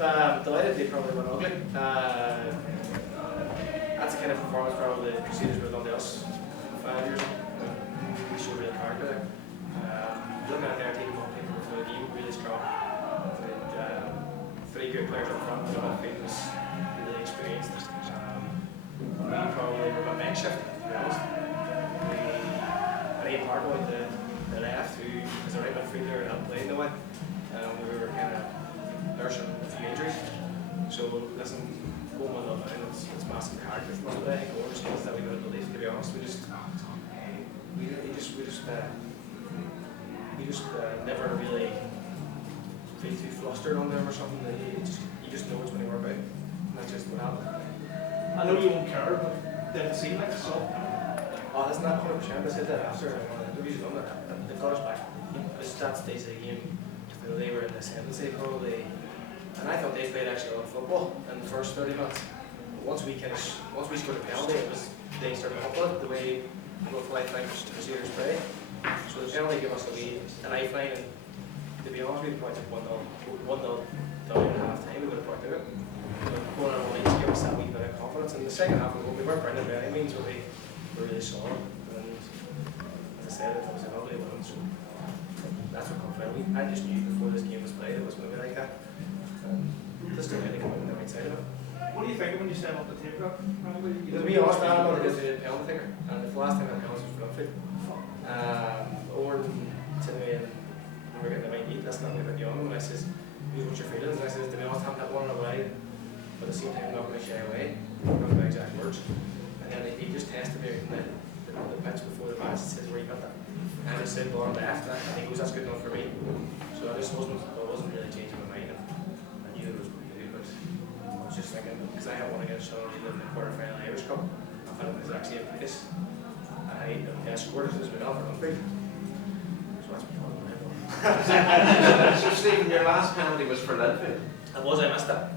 Delighted they probably went ugly. That's the kind of performance probably the Crusaders would have done to us 5 years ago. We showed real character there. Looking at their team on paper before the game, really strong. Three good players up front, the midfield was really experienced. We probably were a makeshift, to be honest. We had Ian Parker with the left, who is a right midfielder and hadn't played in a while. We were kind of nursing a few injuries. So, listen, going with that now, it's massive character from us today. I think Oran skills that we got to believe, to be honest. We just never really feel too flustered on them or something. You just know it's going to work out. And that's just what happened. I know you won't care, but did it seem like so? Oh, that's not 100%. I said that after one of the interviews done that. They've got us back. The stats days of the game, they were in the ascendancy probably. And I thought they played actually a lot of football in the first 30 minutes. But once we scored a penalty, they started up with it the way both life like the Crusaders play. So the penalty gave us a lead, a lifeline, and to be honest with you, probably took 1-0 down at half time, we would have brought through it. So going on one each gave us that wee bit of confidence. In the second half, we weren't brilliant by any means, but we were really solid. And as I said, it was an ugly one, so that's what confident. I just knew before this game was played it was going to be like that. Just don't really come out on the right side of it. What do you think when you step up the tape up? To be honest, I don't know if they did a penalty taker, and the last time I penalty was for Dunfield. Oran to me, and we were getting the right deep, that's not me a bit young, and I says, what's your feelings? And I says, to be honest, I haven't had one in a while, but at the same time, I'm not going to shy away. Those are my exact words. And then he just tested me out in the pitch before the match, he says, where you got that? And I just said, ball on left, and he goes, that's good enough for me. So I just wasn't really changing my mind. I knew it was going to do, but I was just thinking, because I had one against Sean in the quarter-final Irish Cup, I thought it was actually a place. I scored it as well for Dunfield. So that's my problem. So Stephen, your last penalty was for Linfield? It was, I missed that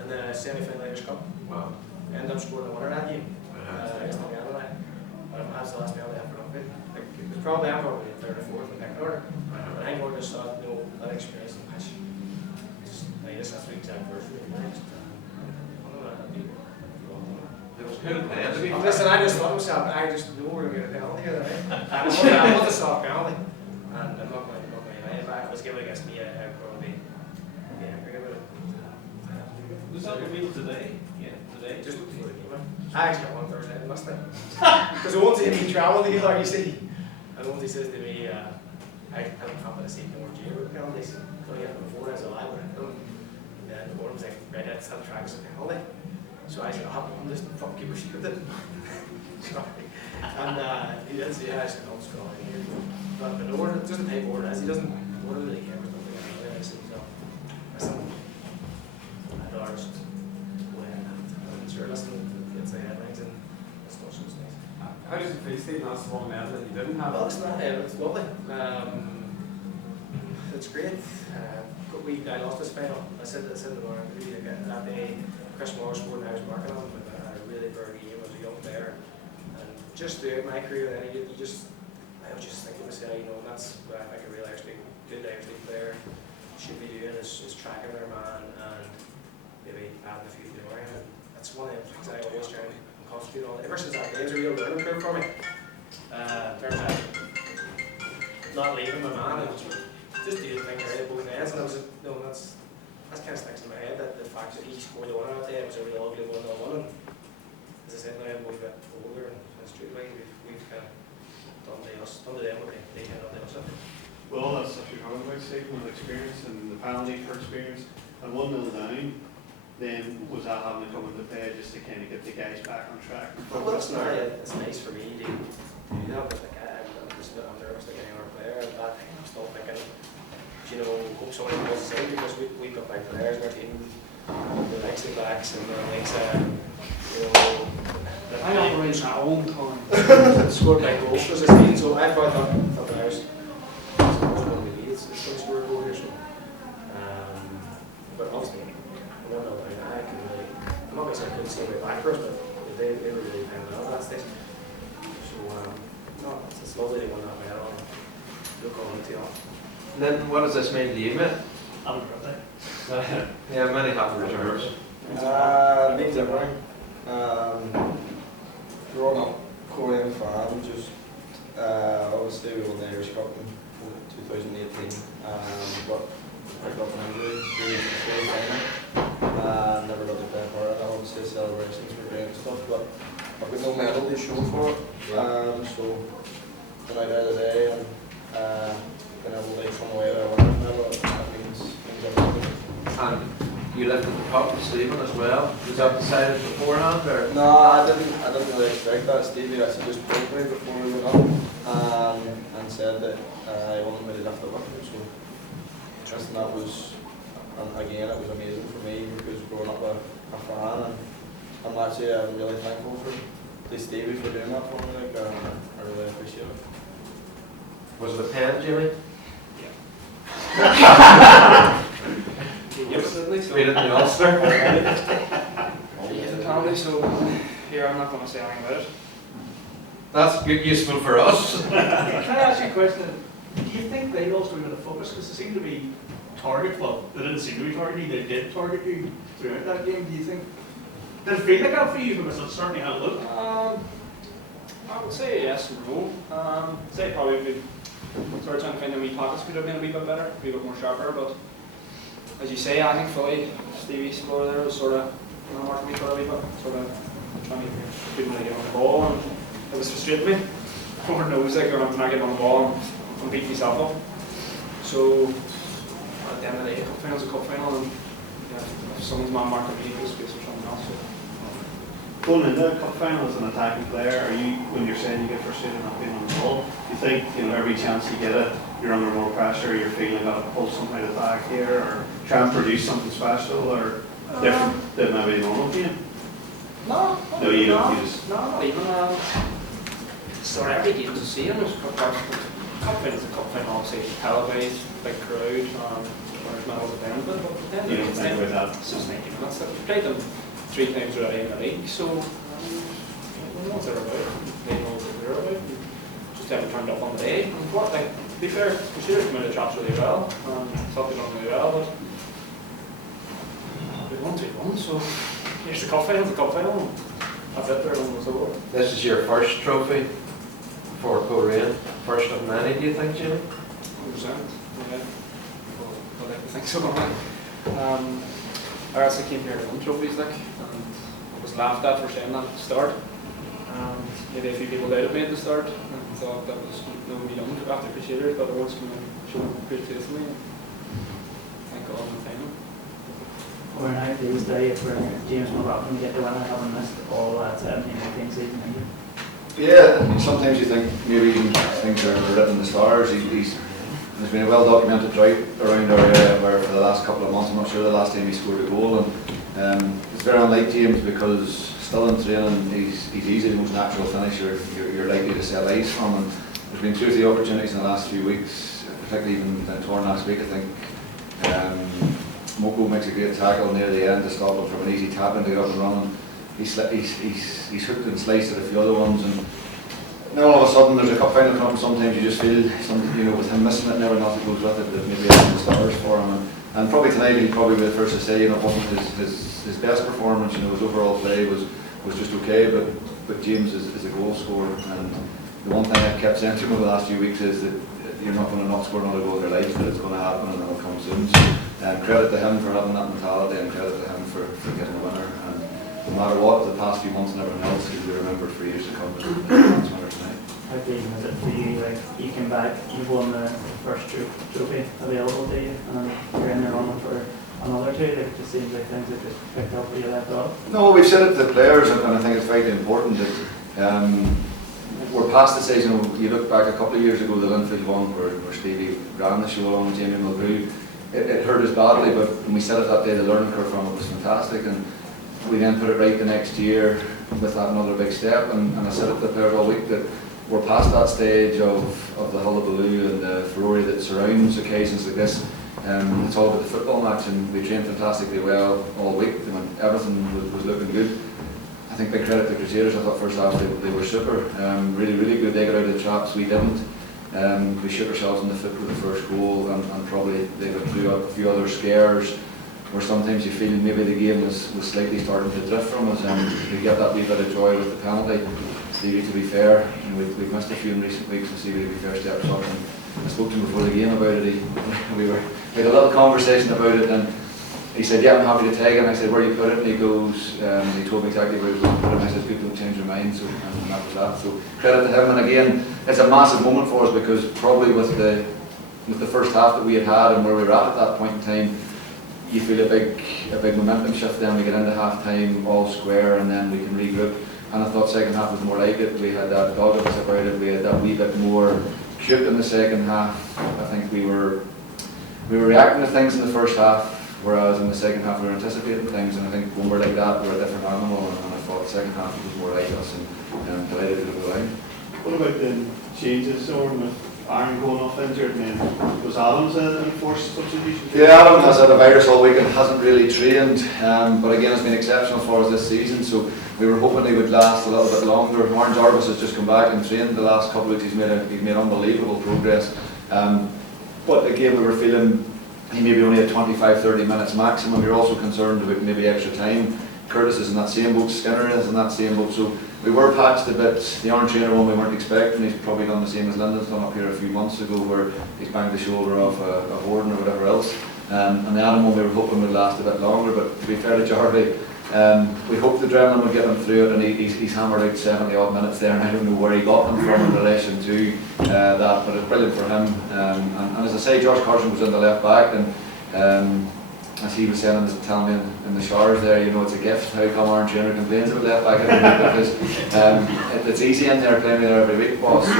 in the semi-final Irish Cup. Wow. I ended up scoring a winner that game. Against the Gallon. But that's the last penalty I had for Dunfield. It was probably the third or fourth in the pecking order. But I more just thought, that experience in the pitch. I guess that's the exact version. It was good playing. Listen, I just thought myself, I just knew we were going to get a penalty here tonight. I want a soft penalty. And I'm not going to if I was given against me, I'd probably be angry about it. Was that revealed today? Yeah, today. Just before the game. I actually got one Thursday, I must have. Because once he travelled together, you see. And once he says to me, I'm happy to see more Junior with penalties. Because I got them before I was alive when I hit them. And then the board was like, right, that's not track as a penalty. So I said, I'm just fucking keep a shooting it. Sorry. And he did say, I said, I'm scoring here. But Oran, just the type of Oran is, he doesn't really care about something anyway. I said, I'd rather just go ahead and I'm sure listen to the kids say headlines and that's not just nice. How does it feel, Stephen? That's the one medal that you didn't have. Well, it's not, it's lovely. It's great. I lost this final. I said to the Warren that day, Chris Moore scored and I was marking him, but I had a really big game as a young player. And just throughout my career, then I was just thinking to say, that's what I think a real good Irish League player should be doing is tracking their man and maybe adding a few to the area. That's one of the things I always try and concentrate on. Ever since that day, it's a real learning curve for me. In terms of not leaving my man and just doing things right at both ends. And I was that's kind of sticks in my head, that the fact that he scored the winner that day, it was a real ugly 1-0 one. And as I said, now I'm a wee bit older and straight away we've kind of done to them what they kind of done to us. Well, that's what you're talking about, Stephen, with experience and the penalty for experience. And 1-0 down, then was that having to come into play just to kind of get the guys back on track? Well, it's nice for me to do that, but I'm nervous like any other player. At that time, I'm still thinking, hope somebody calls us out because we've got big players in our team, the likes of Blacks and the likes of, I operate my own time. scored big goals for us this season, so I probably thought that I was going to be it's going to score a goal here. So, but obviously, I'm not going to say I couldn't see a way back for us, but they were really playing well at that stage. So, no, it's lovely to win that medal and look on to it. And then what does this mean to you, mate? I'm a birthday. Yeah, many happy returns. Means everything. Growing up Coleraine fan, just obviously we won the Irish Cup in 2018, but picked up an injury during the state final. Never got to play a part in it. Obviously celebrations were great and stuff, but I've got no medal to show for it. So been out there today and been able to come away with a winner's medal. That means everything. And you lifted the cup with Stephen as well. Was that decided beforehand or? No, I didn't really expect that. Stevie actually just spoke to me before we went up and said that he wanted me to lift it with him. So just that was, and again, it was amazing for me because growing up a fan, and I'm really thankful for Stevie for doing that for me. Like, I really appreciate it. Was it a pen, Jimmy? Yes, Made it in the Ulster. he's a penalty, so here I'm not going to say anything about it. That's good, useful for us. Can I ask you a question? Do you think they lost a bit of focus? Because they seemed to be target, well, they didn't seem to be targeting you, they did target you throughout that game. Do you think, did it feel like that for you? Because it certainly had a look. I would say yes and no. Say probably we started trying to find the wee pockets could have been a wee bit better, a wee bit more sharper, but as you say, I think fully Stevie's score there was sort of marking me for a wee bit, sort of trying to get me to get on the ball, and it was frustrating me. Lord knows, like, I'm not getting on the ball and I'm beating myself up. So at the end of the day, cup final's a cup final, and yeah, if someone's man marking me, it's space for someone else. So. Going into a cup final as an attacking player, are you, when you're saying you get frustrated not being on the ball, you think, every chance you get it, you're under more pressure, you're feeling got to pull something out of the bag here, or try and produce something special, or different than maybe a normal game? No, No, you don't, you just... No, not even. So every game is the same. There's cup final is a cup final, obviously televised, big crowd, there's medals at the end of it, but then You don't think about that? It's just 90 minutes. We've played them 3 times already in the league, so we know what they're about. They know what we're about. Just haven't turned up on the day. And what, like, to be fair, Crusaders come out of the traps really well, and thought they done really well, but we won 2-1, so here's the cup final, That's it, they're almost over. This is your first trophy for Coleraine. First of many, do you think, Jimmy? 100%. Yeah. Well, I'd like to think so. I actually came here to win trophies, like, and I was laughed at for saying that at the start. And maybe a few people doubted me at the start and thought that was no be done after Crusaders, but everyone's going to show great faith in me. Thank God I'm time. We're now these days for James McLaughlin to get the winner, having missed all that 17-18 season. Yeah, sometimes you think maybe things are written in the stars. There's been a well-documented drought around our area where for the last couple of months, I'm not sure the last time he scored a goal, and it's very unlike James because still in training he's easily the most natural finisher you're likely to sell ice from, and there's been 2 or 3 opportunities in the last few weeks, particularly even in Torn last week. I think Moko makes a great tackle near the end to stop him from an easy tap and to get up and running. He's hooked and sliced at a few other ones, and now all of a sudden there's a cup final come. Sometimes you just feel with him missing it, never nothing goes with it, that maybe it's in the stars for him. And probably tonight he'll probably be the first to say, it wasn't his best performance. His overall play was just okay, but James is a goal scorer, and the one thing I've kept saying to him over the last few weeks is that you're not going to not score another goal in your life, but it's going to happen and it'll come soon. So, credit to him for having that mentality, and credit to him for getting a winner. And no matter what, the past few months and everything else, he'll be remembered for years to come. As winner tonight. How big is it for you? Like, you came back, you've won the first trophy available to you, and then you're in there running for another 2. Like, it just seems like things have just picked up where you left off. No, we've said it to the players, and I think it's very important that we're past the stage. You look back a couple of years ago, the Linfield one where Stevie ran the show along with Jamie Mulgrew. It hurt us badly, but when we said it that day, the learning curve from it was fantastic, and we then put it right the next year with that another big step. And I said it to the players all week that we're past that stage of the hullabaloo and the furore that surrounds occasions like this. It's all about the football match, and we trained fantastically well all week. Everything was looking good. I think big credit to Crusaders. I thought first half they were super, really, really good. They got out of the traps, we didn't. We shoot ourselves in the foot with the first goal, and probably they got through a few other scares. where sometimes you feel maybe the game was slightly starting to drift from us, and we get that wee bit of joy with the penalty. Stevie, to be fair, we've missed a few in recent weeks, and Stevie, to be fair, steps up. And I spoke to him before the game about it. We had a little conversation about it, and he said, yeah, I'm happy to take it. And I said, where do you put it? And he goes, he told me exactly where he was going to put it. And I said, people don't change their minds, so, and that was that. So credit to him. And again, it's a massive moment for us, because probably with the first half that we had and where we were at that point in time, you feel a big momentum shift. Then we get into half time all square, and then we can regroup. And I thought second half was more like it. We had that doggedness about it. We had that wee bit more cute in the second half. I think we were reacting to things in the first half, whereas in the second half we were anticipating things. And I think when we're like that, we're a different animal. And I thought the second half was more like us, and I'm delighted to go line. What about the changes, Oran, with Aaron going off injured, and then was Adams an enforced substitution? Yeah, Adam has had a virus all week and hasn't really trained, but again it's been exceptional for us this season, so we were hoping he would last a little bit longer. Warren Jarvis has just come back and trained the last couple of weeks. He's made unbelievable progress, but again we were feeling he maybe only had 25-30 minutes maximum. We were also concerned about maybe extra time. Curtis is in that same boat, Skinner is in that same boat, so we were patched a bit. The Orange Trainer one we weren't expecting. He's probably done the same as Lyndon's done up here a few months ago, where he's banged the shoulder off a Horden or whatever else. And the Adam one we were hoping would last a bit longer, but to be fair to Jarvie, we hoped the adrenaline would get him through it, and he's hammered out 70 odd minutes there, and I don't know where he got them from in relation to that, but it's brilliant for him. And as I say, George Carson was in the left back, and as he was saying, telling me in the showers there, you know, it's a gift. How come Orange Trainer complains about left back every week, because it's easy in there playing me there every week, boss. So,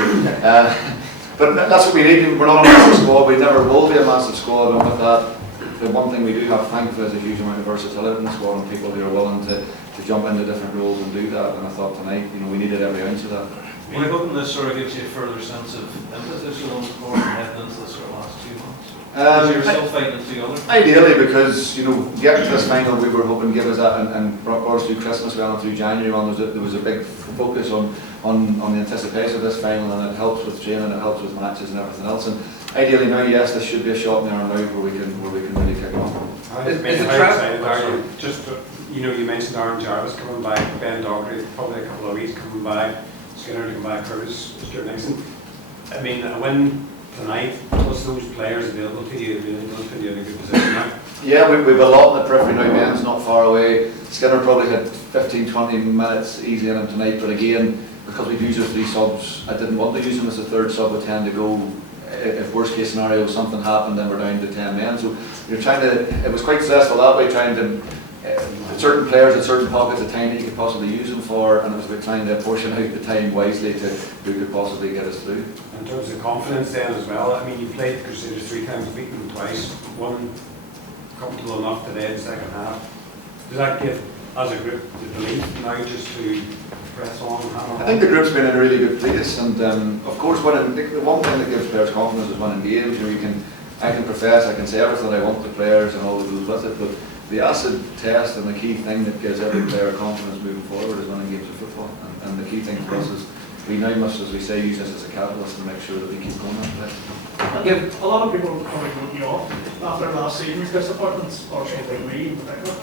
but that's what we need. We're not a massive squad. We never will be a massive squad, and with that, the one thing we do have, thankfully, is a huge amount of versatility in the squad, and people who are willing to jump into different roles and do that. And I thought tonight, you know, we needed every ounce of that. Well, I hope this sort of gives you a further sense of impetus on the court and heading into the sort of last 2 months. You're still fighting it together? Ideally, because, you know, getting to this final, we were hoping to give us that, and brought us through Christmas, well and through January on, there was a big focus on the anticipation of this final, and it helps with training, it helps with matches and everything else. And ideally now, yes, this should be a shot in the arm now where we can really kick on. Is it excited are you? Just, you know, you mentioned Aaron Jarvis coming back, Ben Dockery probably a couple of weeks coming back, Skinner to come back, Curtis, Stuart Nixon. I mean, a win tonight, plus those players available to you, it really does put you in a good position now. Yeah, we've a lot in the periphery now. Ben's not far away. Skinner probably had 15-20 minutes easy in him tonight, but again, because we've used our 3 subs, I didn't want to use him as a third sub. We tend to go, if worst case scenario something happened, then we're down to 10 men. So you're trying to, it was quite stressful that way, trying to certain players at certain pockets of time that you could possibly use them for, and it was about trying to portion out the time wisely to who could possibly get us through. In terms of confidence then as well, I mean, you played the Crusaders 3 times, beaten them twice, won comfortable enough today in the second half. Does that give, as a group, the belief now just to press on and hammer on? I think the group's been in a really good place, and of course winning, the one thing that gives players confidence is winning games. You know, I can profess, I can say everything I want to players and all that goes with it, but the acid test and the key thing that gives every player confidence moving forward is winning games of football. And the key thing for us is we now must, as we say, use this as a catalyst and make sure that we keep going that way. And a lot of people probably wrote you off after last season's disappointments, or something like me in particular.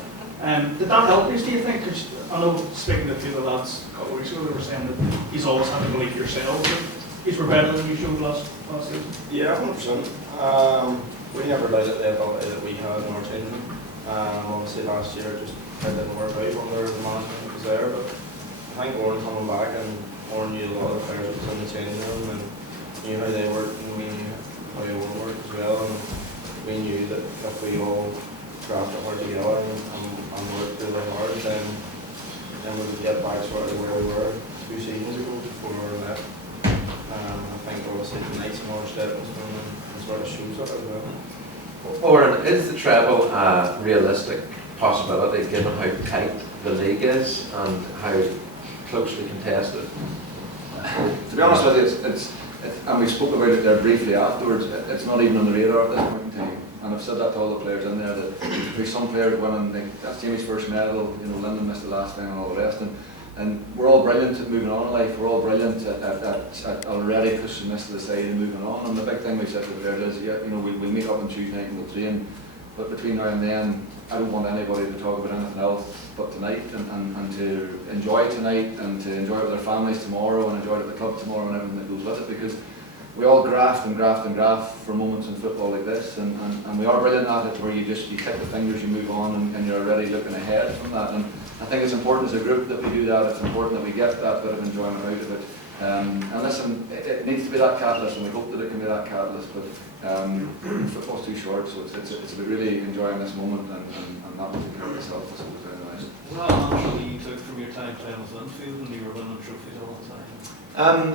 Did that help you, do you think? Because I know, speaking to the lads a couple of weeks ago, they were saying that he's always had to believe yourselves that he's were better than you showed last season. Yeah, 100%. We never doubted the ability that we had in our team. Obviously last year it didn't work out when the management was there, but I think Oran coming back, and Oran knew a lot of the players that was in the changing room and knew how they worked, and we knew how Oran worked as well, and we knew that if we all crafted hard together and worked really hard, then we would get back sort of where we were 2 seasons ago before we left. I think obviously tonight's more stepping stone and sort of shows that as well. Oran, is the treble a realistic possibility given how tight the league is and how closely contested? To be honest with you, it's and we spoke about it there briefly afterwards, it's not even on the radar at this point in time. And I've said that to all the players in there, that there's some players winning, like, that's Jamie's first medal, you know, Lyndon missed the last thing and all the rest. And we're all brilliant at moving on in life, we're all brilliant at already pushing this to the side and moving on. And the big thing we said to the players is, yeah, you know, we'll meet up on Tuesday night and we'll train. but between now and then, I don't want anybody to talk about anything else but tonight, and to enjoy tonight, and to enjoy it with their families tomorrow, and enjoy it at the club tomorrow, and everything that goes with it, because we all graft and graft and graft for moments in football like this, and we are brilliant at it, where you tick the fingers, you move on, and you're already looking ahead from that. And I think it's important as a group that we do that. It's important that we get that bit of enjoyment out of it. And listen, it needs to be that catalyst, and we hope that it can be that catalyst, but football's too short, so it's about really enjoying this moment and not looking care of yourself, I suppose, very nice. Was that an option you took from your time playing with Linfield, and you were winning trophies all the time?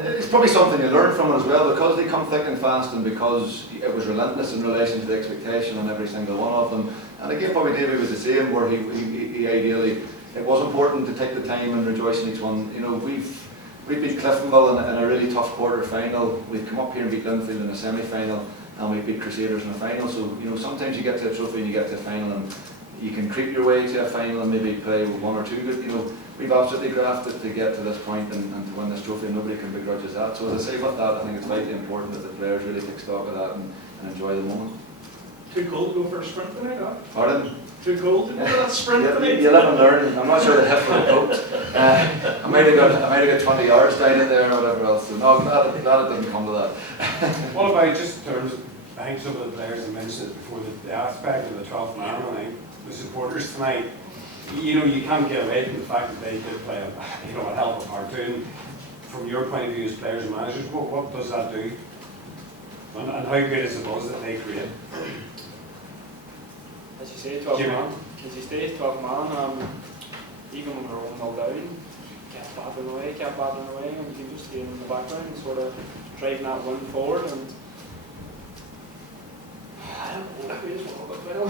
It's probably something you learn from it as well, because they come thick and fast, and because it was relentless in relation to the expectation on every single one of them. And again, probably David was the same, where he ideally, it was important to take the time and rejoice in each one. You know, we beat Cliftonville in a really tough quarter final. We've come up here and beat Linfield in a semi-final, and we beat Crusaders in a final. So, you know, sometimes you get to a trophy and you get to a final, and you can creep your way to a final and maybe play with one or two good. You know, we've absolutely grafted to get to this point and to win this trophy, and nobody can begrudge us that. So as I say with that, I think it's vitally important that the players really take stock of that and enjoy the moment. Too cold to go for a sprint tonight, huh? Pardon? Too cold to go for that sprint tonight? You live and learn. I'm not sure the hip for the coat. I might have got 20 yards down it there or whatever else. So no, glad it didn't come to that. What about just in terms of, I think some of the players have mentioned it before, the aspect of the 12th man, and I think the supporters tonight, you know, you can't get away from the fact that they did play a hell of a cartoon. From your point of view as players and managers, what does that do? And how great is the buzz that they create? As you say, 12 man. As you say, 12 man. Even when we're 1-0 down, kept battling away, and you can just see them in the background and sort of driving that win forward. And I don't know, we just want to look well.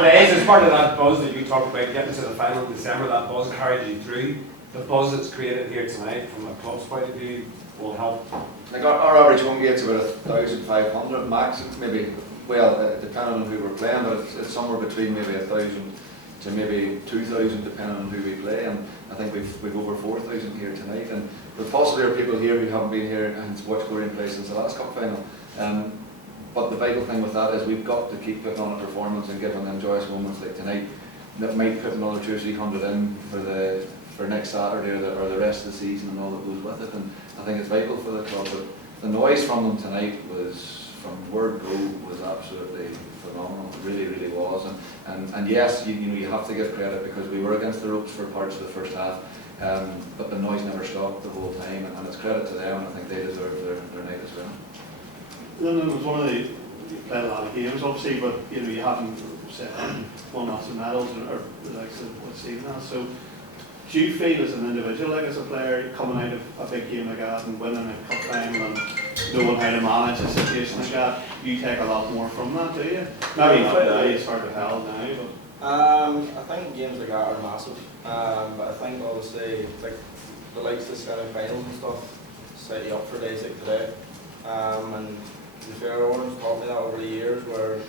But it is part of that buzz that you talked about, getting to the final in December. That buzz carried you through. The buzz that's created here tonight, from a club's point of view, will help. Like our average home gate's about 1,500 max, maybe. Well, depending on who we're playing, but it's somewhere between maybe 1,000 to maybe 2,000, depending on who we play. And I think we've over 4,000 here tonight. And there possibly are people here who haven't been here and watched Coleraine play since the last cup final. But the vital thing with that is we've got to keep putting on a performance and giving them joyous moments like tonight that might put another 200 or 300 in for next Saturday or the rest of the season and all that goes with it. And I think it's vital for the club. But the noise from them tonight was, from word go, was absolutely phenomenal. It really, really was. And yes, you have to give credit, because we were against the ropes for parts of the first half. But the noise never stopped the whole time, and it's credit to them, and I think they deserve their night as well. Lyndon was one of you played a lot of games obviously, but you know, you haven't won lots of medals or the likes of what Stephen has. So do you feel as an individual, like as a player, coming out of a big game like that and winning a cup final and knowing how to manage a situation like that, you take a lot more from that, do you? Maybe not now, it's hard to tell now, but I think games like that are massive, but I think obviously like the likes of semi-finals and stuff set you up for days like today. And to be fair, Oran's taught me that over the years, where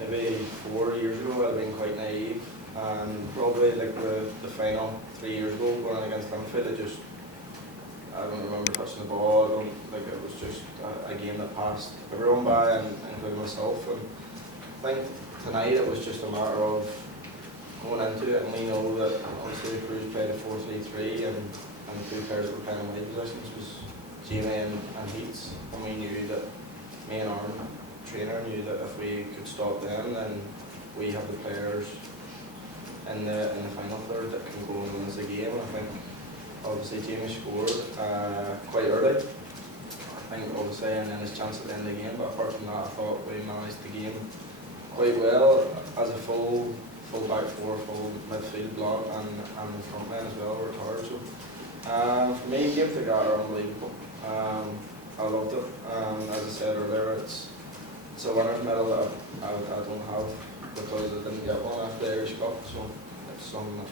maybe 4 years ago I'd been quite naive, and probably like the final 3 years ago going against Linfield, I don't remember touching the ball. Like it was just a game that passed everyone by, including myself. And I think tonight it was just a matter of going into it, and we know that obviously the Crews played a 4-3-3, and the two players that were playing in my positions was Jamie and Heats, and we knew that, me and our trainer knew that if we could stop them, then we have the players in the final third that can go and win the game. And I think obviously Jamie scored quite early, I think obviously, and then his chance at the end of the game. But apart from that, I thought we managed the game quite well as a full back four, full midfield block, and the front line as well worked hard. So for me, games like that are unbelievable. I loved it. As I said earlier, it's a winner's medal that I don't have, because I didn't get one after the Irish Cup, so it's something that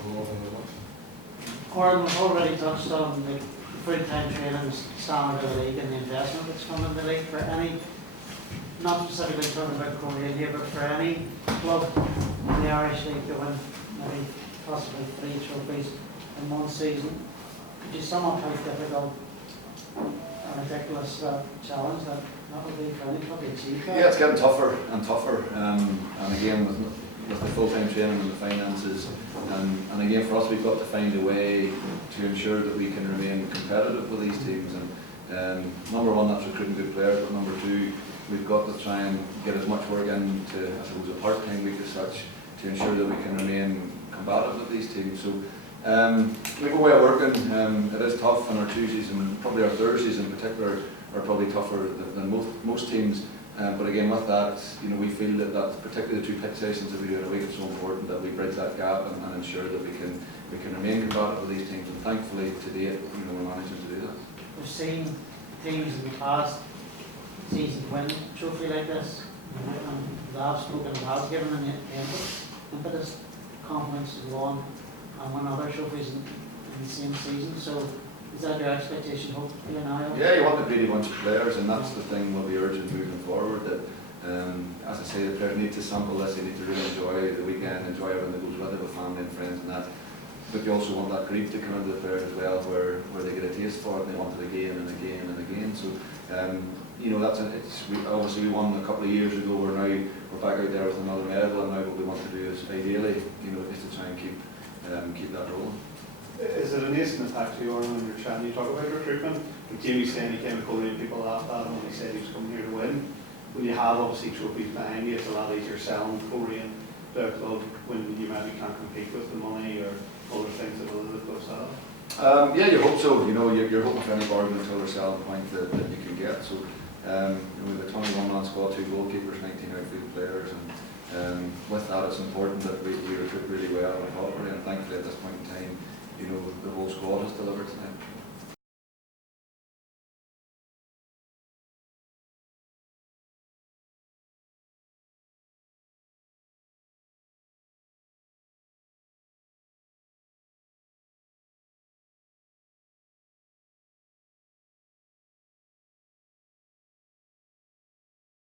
I'm more than with. Oran, we've already touched on the full-time training standard of the league and the investment that's come in the league. For any, not specifically talking about Coleraine here, but for any club in the Irish League to win maybe possibly 3 trophies in one season, could you sum up how difficult and ridiculous that challenge that That would be for any club to achieve that. Yeah, it's getting tougher and tougher, and again with the full-time training and the finances, and again for us we've got to find a way to ensure that we can remain competitive with these teams. And number one, that's recruiting good players, but number two, we've got to try and get as much work into, I suppose, a part-time week as such to ensure that we can remain combative with these teams. So we have a way of working. It is tough, and our Tuesdays and probably our Thursdays in particular are probably tougher than most teams. But again, with that, we feel that particularly the 2 pitch sessions that we do in a week, it's so important that we bridge that gap and ensure that we can remain combative with these teams. And thankfully, to date, we're managing to do that. We've seen teams in the past season win a trophy like this, and they have spoken and have given an impetus, confidence to go on and win other trophies in the same season. So is that your expectation, hopefully now? Yeah, you want a greedy bunch of players, and that's the thing we'll be urging moving forward. That, as I say, the players need to sample this, they need to really enjoy the weekend, enjoy everything that goes with it, with family and friends and that. But you also want that greed to come into the players as well, where they get a taste for it and they want it again and again and again. So, obviously we won a couple of years ago. We're back out there with another medal, and now what we want to do is ideally, is to try and keep that rolling. Is it an instant attack to you, Oran, when you're chatting? You talk about recruitment. When Jamie's saying he came to Coleraine, people laughed at him when he said he was coming here to win. When you have obviously trophies behind you, it's a lot easier selling Coleraine to a club when you maybe can't compete with the money or other things that other clubs have. Yeah, you hope so. You're hoping for any bargain until they're selling point that you can get. So, we've a 21-man squad, 2 goalkeepers, 19 outfield players, and with that, it's important that we recruit really well and properly. And thankfully, at this point in time, the whole squad has delivered tonight.